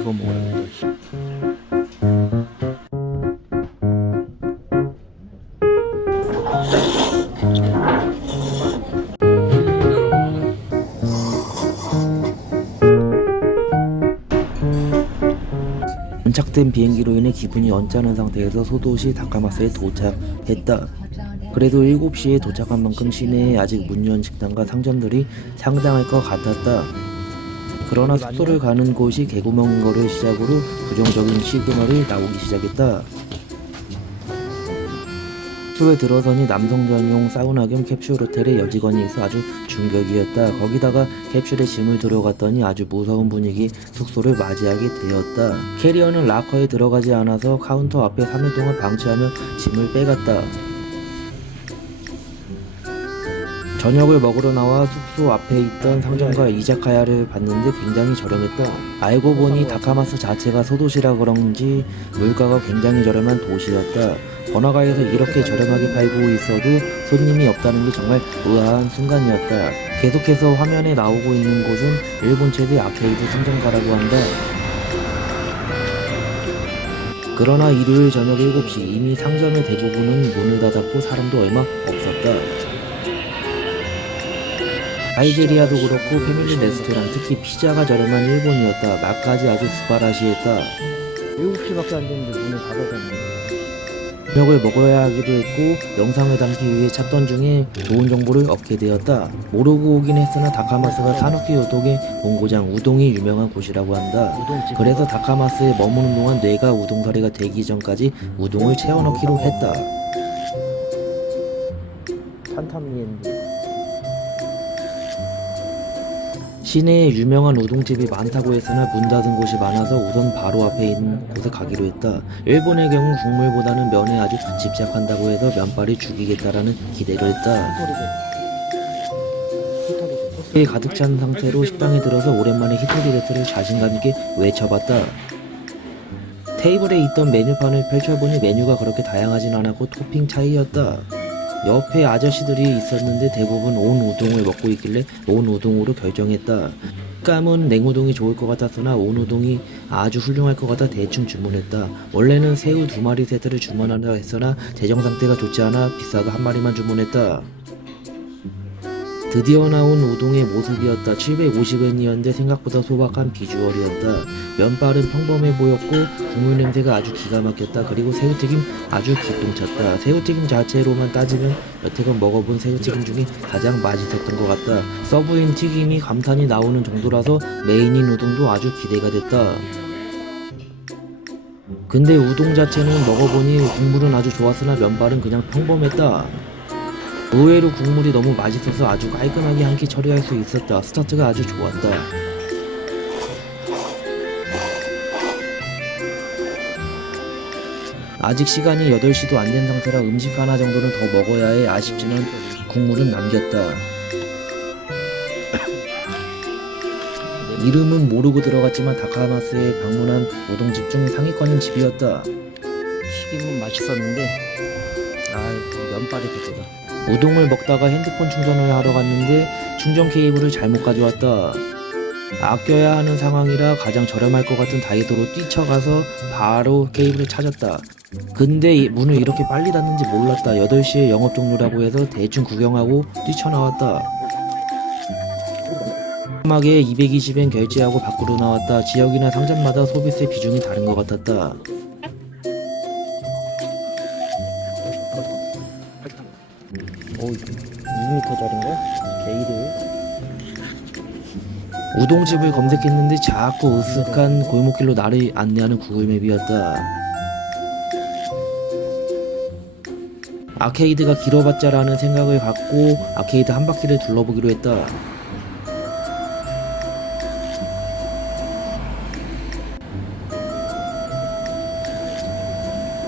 이거 먹어야 연착된 비행기로 인해 기분이 언짢은 상태에서 소도시 다카마스에 도착했다. 그래도 7시에 도착한 만큼 시내에 아직 문 연 식당과 상점들이 상당할 것 같았다. 그러나 숙소를 가는 곳이 개구멍인 거를 시작으로 부정적인 시그널이 나오기 시작했다. 숙소에 들어서니 남성 전용 사우나 겸 캡슐 호텔의 여직원이 있어 아주 충격이었다. 거기다가 캡슐에 짐을 들어갔더니 아주 무서운 분위기 숙소를 맞이하게 되었다. 캐리어는 락커에 들어가지 않아서 카운터 앞에 3일 동안 방치하며 짐을 빼갔다. 저녁을 먹으러 나와 숙소 앞에 있던 상점과 이자카야를 봤는데 굉장히 저렴했다. 알고 보니 다카마스 자체가 소도시라 그런지 물가가 굉장히 저렴한 도시였다. 번화가에서 이렇게 저렴하게 팔고 있어도 손님이 없다는 게 정말 의아한 순간이었다. 계속해서 화면에 나오고 있는 곳은 일본 최대 아케이드 상점가라고 한다. 그러나 일요일 저녁 7시 이미 상점의 대부분은 문을 닫았고 사람도 얼마 없었다. 나이제리아도 그렇고 패밀리 레스토랑, 특히 피자가 저렴한 일본이었다. 맛까지 아주 스바라시했다. 7시밖에 안 됐는데 문을 닫아놨네. 저녁을 먹어야 하기도 했고 영상을 담기 위해 찾던 중에 좋은 정보를 얻게 되었다. 모르고 오긴 했으나 다카마스가 사누키 요독의 본고장 우동이 유명한 곳이라고 한다. 그래서 다카마스에 머무는 동안 뇌가 우동사리가 되기 전까지 우동을 채워넣기로 했다. 탄탄미인데. 시내에 유명한 우동집이 많다고 했으나 문 닫은 곳이 많아서 우선 바로 앞에 있는 곳에 가기로 했다. 일본의 경우 국물보다는 면에 아주 집착한다고 해서 면발이 죽이겠다라는 기대를 했다. 에 가득 찬 상태로 식당에 들어서 오랜만에 히토리레스를 자신감 있게 외쳐봤다. 테이블에 있던 메뉴판을 펼쳐보니 메뉴가 그렇게 다양하진 않았고 토핑 차이였다. 옆에 아저씨들이 있었는데 대부분 온 우동을 먹고 있길래 온 우동으로 결정했다. 식감은 냉우동이 좋을 것 같았으나 온 우동이 아주 훌륭할 것 같아 대충 주문했다. 원래는 새우 2마리 세트를 주문하려 했으나 재정 상태가 좋지 않아 비싸서 1마리만 주문했다. 드디어 나온 우동의 모습이었다. 750엔이었는데 생각보다 소박한 비주얼이었다. 면발은 평범해 보였고 국물 냄새가 아주 기가 막혔다. 그리고 새우튀김 아주 기똥찼다. 새우튀김 자체로만 따지면 여태껏 먹어본 새우튀김 중에 가장 맛있었던 것 같다. 서브인 튀김이 감탄이 나오는 정도라서 메인인 우동도 아주 기대가 됐다. 근데 우동 자체는 먹어보니 국물은 아주 좋았으나 면발은 그냥 평범했다. 의외로 국물이 너무 맛있어서 아주 깔끔하게 한 끼 처리할 수 있었다. 스타트가 아주 좋았다. 아직 시간이 8시도 안 된 상태라 음식 하나 정도는 더 먹어야 해 아쉽지만 국물은 남겼다. 이름은 모르고 들어갔지만 다카마스에 방문한 우동집 중 상위권인 집이었다. 튀김은 맛있었는데 면발이 그거다. 우동을 먹다가 핸드폰 충전을 하러 갔는데 충전 케이블을 잘못 가져왔다. 아껴야 하는 상황이라 가장 저렴할 것 같은 다이소로 뛰쳐가서 바로 케이블을 찾았다. 근데 문을 이렇게 빨리 닫는지 몰랐다. 8시에 영업 종료라고 해서 대충 구경하고 뛰쳐나왔다. 마지막에 220엔 결제하고 밖으로 나왔다. 지역이나 상점마다 소비세 비중이 다른 것 같았다. 오, 2m짜리인가? 게이드. 우동집을 검색했는데 자꾸 으쓱한 골목길로 나를 안내하는 구글맵이었다. 아케이드가 길어봤자라는 생각을 갖고 아케이드 한 바퀴를 둘러보기로 했다.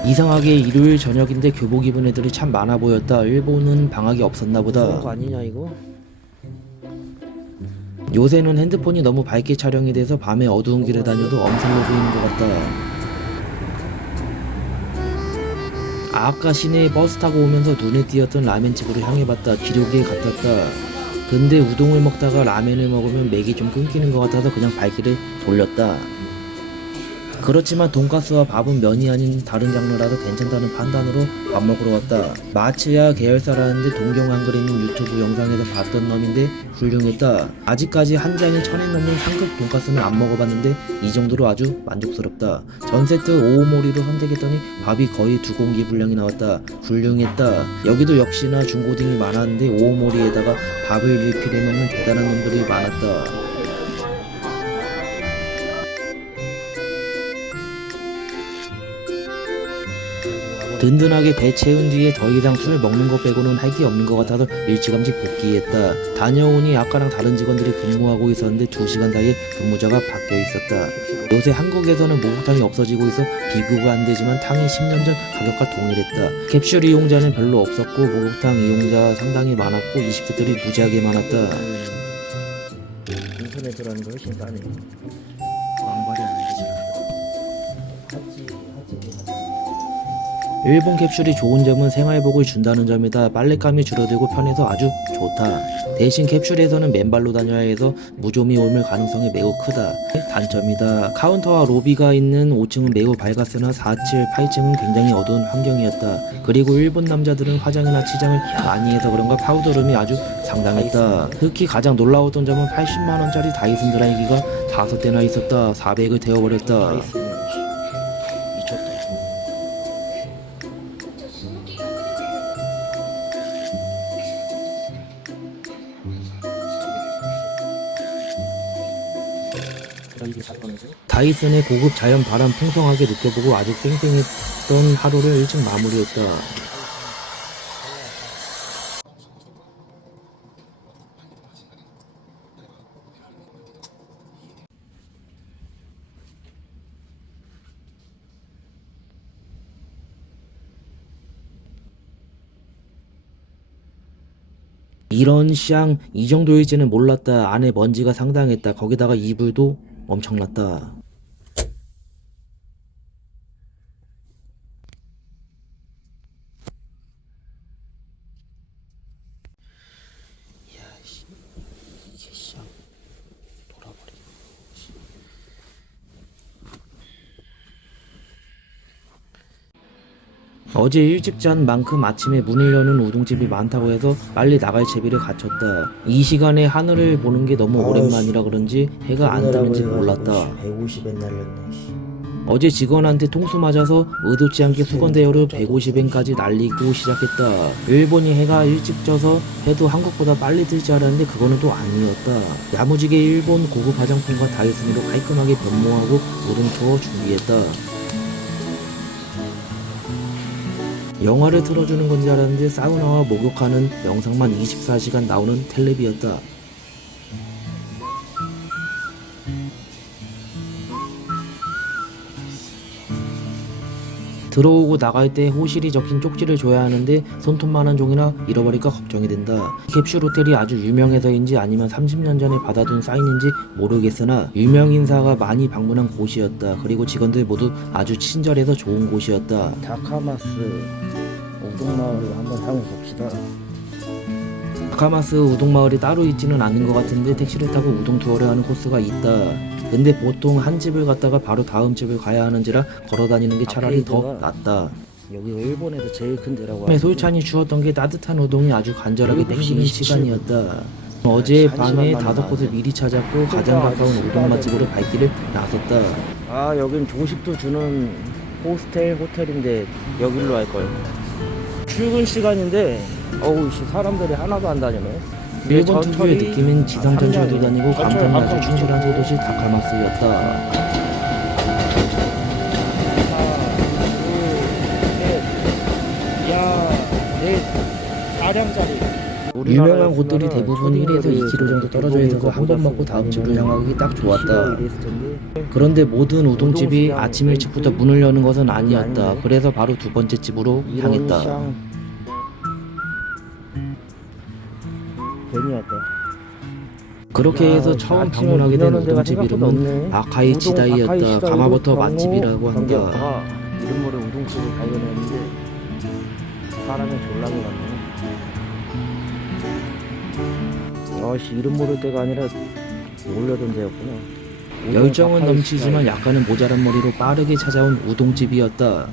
이상하게 일요일 저녁인데 교복 입은 애들이 참 많아 보였다. 일본은 방학이 없었나 보다. 그런 거 아니냐 이거? 요새는 핸드폰이 너무 밝게 촬영이 돼서 밤에 어두운 길에 다녀도 엄살로 보이는 것 같다. 아까 시내에 버스 타고 오면서 눈에 띄었던 라멘집으로 향해봤다. 기록에 같았다. 근데 우동을 먹다가 라멘을 먹으면 맥이 좀 끊기는 것 같아서 그냥 발길을 돌렸다. 그렇지만 돈가스와 밥은 면이 아닌 다른 장르라서 괜찮다는 판단으로 밥 먹으러 왔다. 마츠야 계열사라는데 동경 한글에 있는 유튜브 영상에서 봤던 놈인데 훌륭했다. 아직까지 한 장이 1000엔 넘는 상급 돈가스는 안 먹어봤는데 이 정도로 아주 만족스럽다. 전 세트 오오모리로 선택했더니 밥이 거의 2공기 분량이 나왔다. 훌륭했다. 여기도 역시나 중고딩이 많았는데 오오모리에다가 밥을 리필해 먹는 대단한 놈들이 많았다. 든든하게 배 채운 뒤에 더 이상 술 먹는 것 빼고는 할 게 없는 것 같아서 일찌감치 복귀했다. 다녀오니 아까랑 다른 직원들이 근무하고 있었는데 2시간 사이에 근무자가 바뀌어 있었다. 요새 한국에서는 목욕탕이 없어지고 있어 비교가 안 되지만 탕이 10년 전 가격과 동일했다. 캡슐 이용자는 별로 없었고 목욕탕 이용자 상당히 많았고 20대들이 무지하게 많았다. 인터넷으로 하는 거 훨씬 싸네. 왕발이 안 되지. 일본 캡슐이 좋은 점은 생활복을 준다는 점이다. 빨랫감이 줄어들고 편해서 아주 좋다. 대신 캡슐에서는 맨발로 다녀야 해서 무좀이 옮을 가능성이 매우 크다. 단점이다. 카운터와 로비가 있는 5층은 매우 밝았으나 4, 7, 8층은 굉장히 어두운 환경이었다. 그리고 일본 남자들은 화장이나 치장을 많이 해서 그런가 파우더룸이 아주 상당했다. 특히 가장 놀라웠던 점은 80만원짜리 다이슨 드라이기가 5대나 있었다. 400을 태워버렸다. 미쳤다. 다이슨의 고급 자연 바람 풍성하게 느껴보고 아직 쌩쌩했던 하루를 일찍 마무리했다. 이런 샹, 이 정도일지는 몰랐다. 안에 먼지가 상당했다. 거기다가 이불도 엄청났다. 어제 일찍 잔 만큼 아침에 문을 여는 우동집이 많다고 해서 빨리 나갈 채비를 갖췄다. 이 시간에 하늘을 보는 게 너무 오랜만이라 그런지 해가 안 뜨는지 몰랐다. 150엔 날렸네. 어제 직원한테 통수 맞아서 의도치 않게 수건 대여를 150엔까지 날리고 시작했다. 일본이 해가 일찍 져서 해도 한국보다 빨리 뜰 줄 알았는데 그거는 또 아니었다. 야무지게 일본 고급 화장품과 다이슨으로 깔끔하게 변모하고 우동 투어 준비했다. 영화를 틀어주는 건지 알았는데 사우나와 목욕하는 영상만 24시간 나오는 텔레비였다. 들어오고 나갈 때 호실이 적힌 쪽지를 줘야 하는데 손톱만한 종이나 잃어버릴까 걱정이 된다. 캡슐 호텔이 아주 유명해서인지 아니면 30년 전에 받아둔 사인인지 모르겠으나 유명 인사가 많이 방문한 곳이었다. 그리고 직원들 모두 아주 친절해서 좋은 곳이었다. 다카마스 우동마을을 한번 향해 봅시다. 다카마스 우동마을이 따로 있지는 않은 것 같은데 택시를 타고 우동 투어를 하는 코스가 있다. 근데 보통 한 집을 갔다가 바로 다음 집을 가야 하는지라 걸어다니는 게 차라리 더 낫다. 여기가 일본에서 제일 큰 데라고 처음에 솔찬히 추웠던 게 따뜻한 우동이 아주 간절하게 땡기는 시간이었다. 어제 밤에 5곳을 미리 찾았고 가장 가까운 우동 맛집으로 발길을 나섰다. 아 여긴 조식도 주는 호텔인데 여기로 할걸. 출근 시간인데 어우 씨 사람들이 하나도 안 다니네. 일본 특유의 느낌은 지상 전철도 다니고 감탄이 아주 충실한 소도시 다카마스였다. 유명한 곳들이 대부분 1에서 2km 정도 떨어져 있어서 한 번 먹고 다음 집을 향하기 딱 좋았다. 그런데 모든 우동집이 아침 일찍부터 문을 여는 것은 아니었다. 그래서 바로 두 번째 집으로 향했다. 괜히 왔다. 그렇게 해서 처음 방문하게 된 우동집 이름은 아카이 치다이였다. 가마버터 맛집이라고 한다. 이름 모를 우동집을 발견했는데 사람이 졸라 많네. 아씨 이름 모를 때가 아니라 놀려던 데였구나. 열정은 넘치지만 약간은 모자란 머리로 빠르게 찾아온 우동집이었다.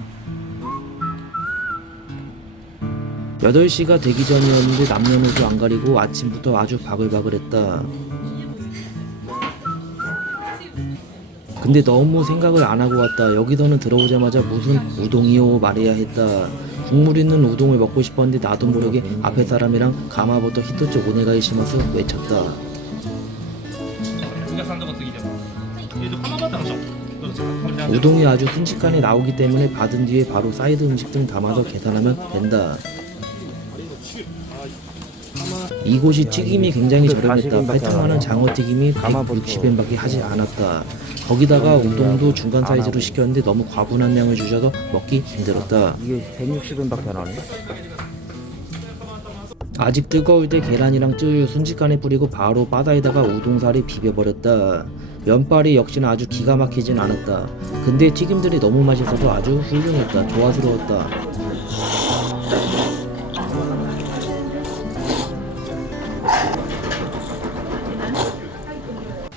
8시가 되기 전이었는데 남녀노소 안 가리고 아침부터 아주 바글바글했다. 근데 너무 생각을 안 하고 왔다. 여기서는 들어오자마자 무슨 우동이요 말해야 했다. 국물 있는 우동을 먹고 싶었는데 나도 모르게 앞에 사람이랑 가마부터 히토츠 오네가이 시마스 외쳤다. お客さんとか次でも釜バターのショップどうですか？ 우동이 아주 순식간에 나오기 때문에 받은 뒤에 바로 사이드 음식 등 담아서 계산하면 된다. 이곳이 튀김이 굉장히 저렴했다. 8,000원은 장어튀김이 160엔밖에 하지 않았다. 거기다가 우동도 중간 사이즈로 시켰는데 너무 과분한 양을 주셔서 먹기 힘들었다. 이게 160엔밖에 안 하네. 아직 뜨거울 때 계란이랑 쯔유 순식간에 뿌리고 바로 바다에다가 우동살이 비벼버렸다. 면발이 역시나 아주 기가 막히진 않았다. 근데 튀김들이 너무 맛있어서 아주 훌륭했다. 조화스러웠다.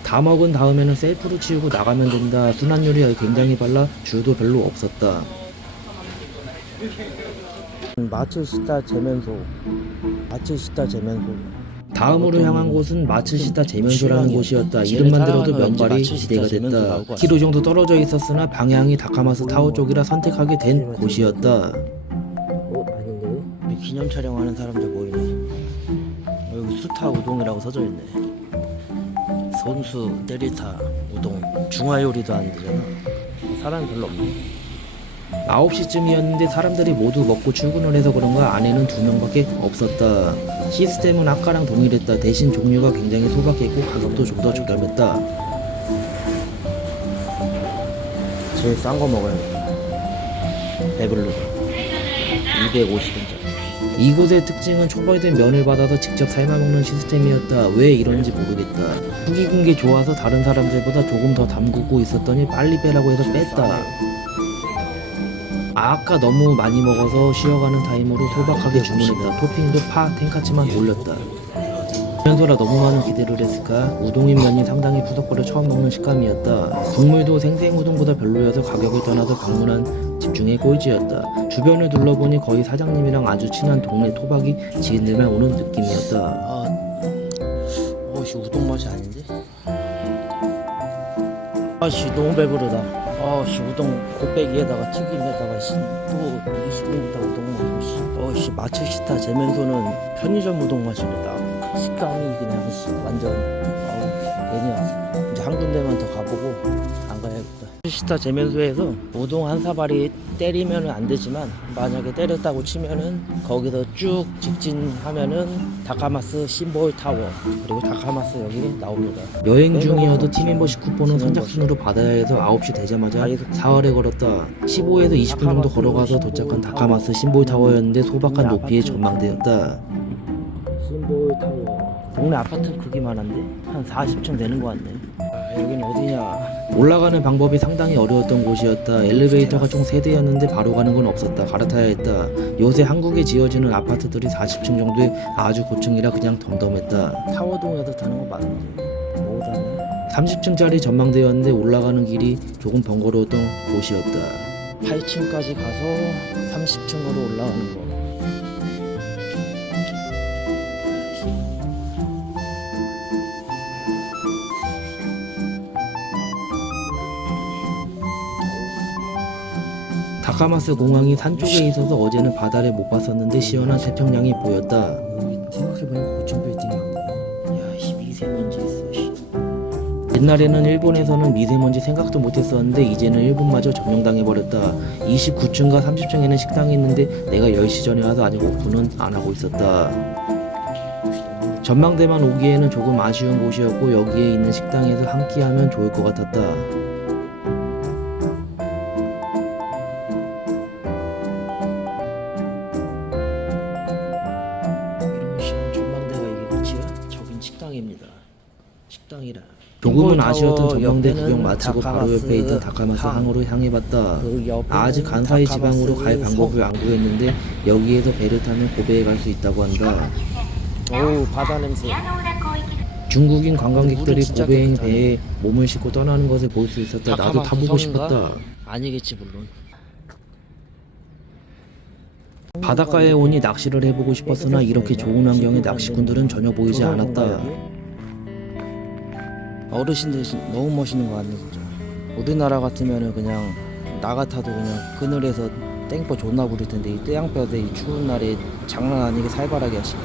다 먹은 다음에는 셀프로 치우고 나가면 된다. 순환율이 굉장히 빨라 줄도 별로 없었다. 마츠시타 제면소. 마츠시타 제면소. 다음으로 향한 곳은 마츠시타 제면소라는 곳이었다. 이름만 들어도 면발이 기대가 됐다. 키로 정도 떨어져 있었으나 방향이 다카마스 타워 쪽이라 선택하게 된 곳이었다. 아닌데? 우리 기념 촬영하는 사람들 보이네. 여기 수타 우동이라고 써져 있네. 손수 때리타 우동. 중화 요리도 안 되잖아. 사람이 별로 없네. 9시쯤이었는데 사람들이 모두 먹고 출근을 해서 그런가 안에는 2명밖에 없었다. 시스템은 아까랑 동일했다. 대신 종류가 굉장히 소박했고 가격도 좀 더 저렴했다. 제일 싼 거 먹어야겠다. 배불러. 250엔짜리. 이곳의 특징은 초벌된 면을 받아서 직접 삶아먹는 시스템이었다. 왜 이런지 모르겠다. 푹 익은 게 좋아서 다른 사람들보다 조금 더 담그고 있었더니 빨리 빼라고 해서 뺐다. 아까 너무 많이 먹어서 쉬어가는 타임으로 소박하게 주문했다. 토핑도 파, 텐카츠만 올렸다. 면소라 너무 많은 기대를 했을까? 우동인 면이 상당히 푸석거려 처음 먹는 식감이었다. 국물도 생생 우동보다 별로여서 가격을 떠나서 방문한 집중의 꼴찌였다. 주변을 둘러보니 거의 사장님이랑 아주 친한 동네 토박이 지인들만 오는 느낌이었다. 씨 우동 맛이 아닌데? 아씨 너무 배부르다. 아씨 우동 곱빼기에다가 튀김에다가 또 20분에다가 우동 먹고 씨. 마츠시타 제면소는 편의점 우동 맛이네. 딱 식감이 그냥 완전 괜히 왔어. 이제 한 군데만 더 가보고 안 가야겠다. 마츠시타 제면소에서 우동 한 사발이 때리면은 안 되지만 만약에 때렸다고 치면은 거기서 쭉 직진하면은 다카마스 심볼 타워 그리고 다카마스 여기 나옵니다. 여행 중이어도 팀 멤버십 쿠폰은 선착순으로 받아야 해서 9시 되자마자 4월에 걸었다. 15에서 20분 정도 걸어가서 도착한 다카마스 심볼 타워였는데 소박한 높이의 전망대였다. 심볼 타워. 동네 아파트 크기만 한데 한 40층 되는 것 같네. 여기는 어디냐? 올라가는 방법이 상당히 어려웠던 곳이었다. 엘리베이터가 총 3대였는데 바로 가는 건 없었다. 갈아타야 했다. 요새 한국에 지어지는 아파트들이 40층 정도의 아주 고층이라 그냥 덤덤했다. 타워동에서 타는 거 맞는데 뭐 타냐? 30층짜리 전망대였는데 올라가는 길이 조금 번거로웠던 곳이었다. 8층까지 가서 30층으로 올라가는 거. 다카마스 공항이 산 쪽에 있어서 어제는 바다를 못 봤었는데 시원한 태평양이 보였다. 여기 생각해보니까 고층 빌딩이 많네. 야, 미세먼지 있어. 옛날에는 일본에서는 미세먼지 생각도 못했었는데 이제는 일본마저 점령당해버렸다. 29층과 30층에는 식당이 있는데 내가 10시 전에 와서 아직 오픈은 안 하고 있었다. 전망대만 오기에는 조금 아쉬운 곳이었고 여기에 있는 식당에서 한 끼 하면 좋을 것 같았다. 식당이라. 조금은 아쉬웠던 전망대 구경 마치고 바로 옆에 있던 다카마스 항으로 향해봤다. 아직 간사이 지방으로 갈 방법을 안 구했는데 여기에서 배를 타면 고베에 갈 수 있다고 한다. 오 바다 냄새. 중국인 관광객들이 물은 진짜 고베인 깨끗하네. 배에 몸을 싣고 떠나는 것을 볼 수 있었다. 나도 타보고 싶었다. 아니겠지 물론. 바닷가에 오니 낚시를 해보고 싶었으나 이렇게 좋은 환경에 낚시꾼들은 전혀 보이지 않았다. 어르신들 너무 멋있는 거 같네 진짜. 우리나라 같으면은 그냥 나 같아도 그냥 그늘에서 땡볕 존나 부릴 텐데 이 태양볕에 이 추운 날에 장난 아니게 살벌하게 하시네.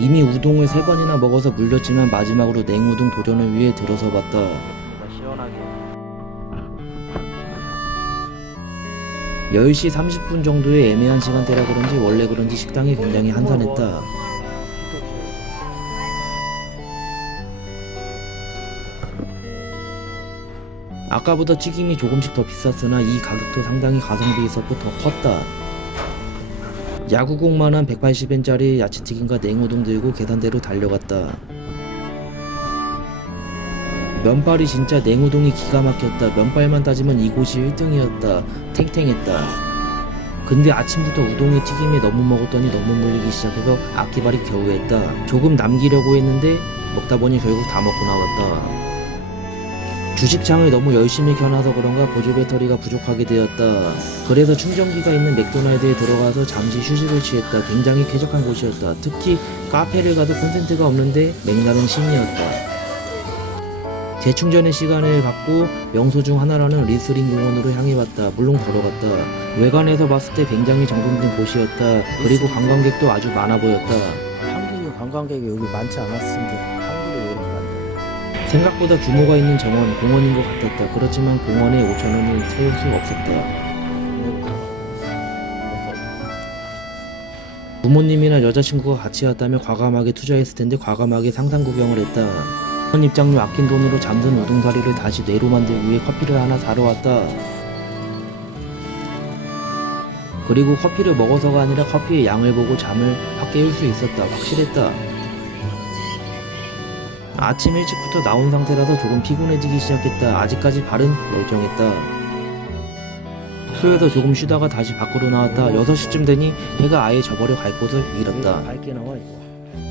이미 우동을 3번이나 먹어서 물렸지만 마지막으로 냉우동 도전을 위해 들어서 봤다. 시원하게. 10시 30분 정도의 애매한 시간대라 그런지 원래 그런지 식당이 굉장히 한산했다. 아까보다 튀김이 조금씩 더 비쌌으나 이 가격도 상당히 가성비 있었고 더 컸다. 야구공만한 180엔짜리 야채튀김과 냉우동 들고 계산대로 달려갔다. 면발이 진짜 냉우동이 기가 막혔다. 면발만 따지면 이곳이 1등이었다. 탱탱했다. 근데 아침부터 우동에 튀김에 너무 먹었더니 너무 물리기 시작해서 앞기발이 겨우 했다. 조금 남기려고 했는데 먹다 보니 결국 다 먹고 나왔다. 주식창을 너무 열심히 켜놔서 그런가 보조 배터리가 부족하게 되었다. 그래서 충전기가 있는 맥도날드에 들어가서 잠시 휴식을 취했다. 굉장히 쾌적한 곳이었다. 특히 카페를 가도 콘센트가 없는데 맥날은 신이었다. 재충전의 시간을 갖고 명소 중 하나라는 리스링 공원으로 향해봤다. 물론 걸어갔다. 외관에서 봤을 때 굉장히 정돈된 곳이었다. 그리고 관광객도 아주 많아 보였다. 한국인 관광객이 여기 많지 않았을 텐데 한국에 왜 이렇게 많냐. 생각보다 규모가 있는 정원, 공원인 것 같았다. 그렇지만 공원에 5,000원을 태울 수 없었다. 부모님이나 여자친구가 같이 왔다면 과감하게 투자했을 텐데 과감하게 상상 구경을 했다. 원 입장료 아낀 돈으로 잠든 우동사리를 다시 뇌로 만들기 위해 커피를 하나 사러 왔다. 그리고 커피를 먹어서가 아니라 커피의 양을 보고 잠을 확 깨울 수 있었다. 확실했다. 아침 일찍부터 나온 상태라서 조금 피곤해지기 시작했다. 아직까지 발은 멀쩡했다. 숙소에서 조금 쉬다가 다시 밖으로 나왔다. 6시쯤 되니 해가 아예 저버려 갈 곳을 잃었다. 밝게 나와 이거.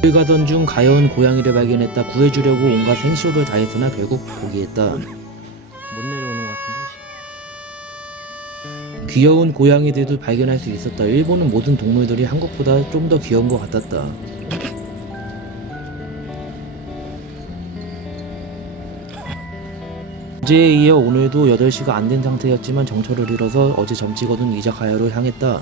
길 가던 중 가여운 고양이를 발견했다. 구해주려고 온갖 생시호를 다했으나 결국 포기했다. 못 내려오는 것 같은데. 귀여운 고양이들도 발견할 수 있었다. 일본은 모든 동물들이 한국보다 좀 더 귀여운 것 같았다. 어제에 이어 오늘도 8시가 안 된 상태였지만 정처를 잃어서 어제 점찍어둔 이자카야로 향했다.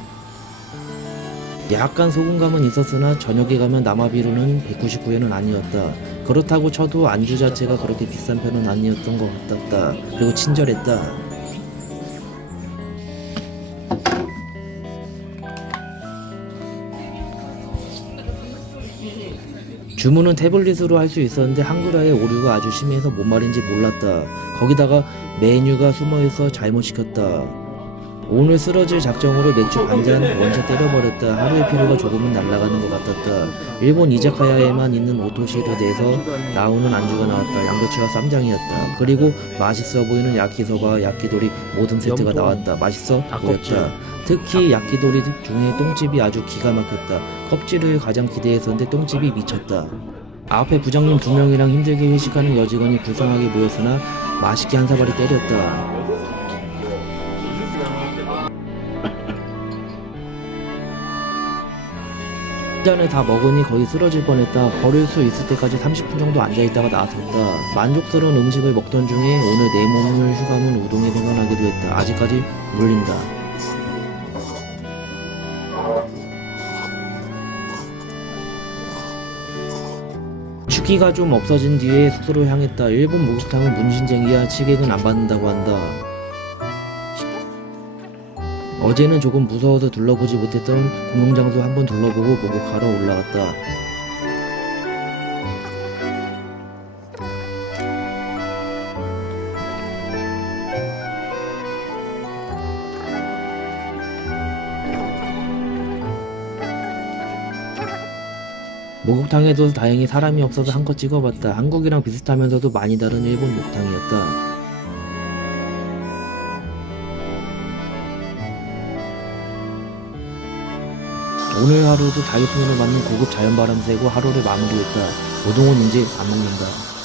약간 소금감은 있었으나 저녁에 가면 나마비루는 199엔은 아니었다. 그렇다고 쳐도 안주 자체가 그렇게 비싼 편은 아니었던 것 같았다. 그리고 친절했다. 주문은 태블릿으로 할 수 있었는데 한글화의 오류가 아주 심해서 뭔 말인지 몰랐다. 거기다가 메뉴가 숨어있어 잘못 시켰다. 오늘 쓰러질 작정으로 맥주 반잔 원샷 때려버렸다. 하루의 피로가 조금은 날아가는 것 같았다. 일본 이자카야에만 있는 오토시로 내에서 나오는 안주가 나왔다. 양배추와 쌈장이었다. 그리고 맛있어 보이는 야키소바와 야키도리 모든 세트가 나왔다. 맛있어 보였다. 특히 야키도리 중에 똥집이 아주 기가 막혔다. 껍질을 가장 기대했었는데 똥집이 미쳤다. 앞에 부장님 2명이랑 힘들게 회식하는 여직원이 불쌍하게 보였으나 맛있게 한 사발이 때렸다. 한 잔을 다 먹으니 거의 쓰러질 뻔했다. 걸을 수 있을 때까지 30분 정도 앉아있다가 나섰다. 만족스러운 음식을 먹던 중에 오늘 내 몸을 휴가문 우동이 생각나기도 했다. 아직까지 물린다. 주기가 좀 없어진 뒤에 숙소로 향했다. 일본 목욕탕은 문신쟁이야 취객은 안 받는다고 한다. 어제는 조금 무서워서 둘러보지 못했던 공용장소 한번 둘러보고 목욕하러 올라갔다. 목욕탕에도 다행히 사람이 없어서 한껏 찍어봤다. 한국이랑 비슷하면서도 많이 다른 일본 목욕탕이었다. 오늘 하루도 다이소를 맞는 고급 자연바람 쐬고 하루를 마무리했다. 우동은 이제 안 먹는다.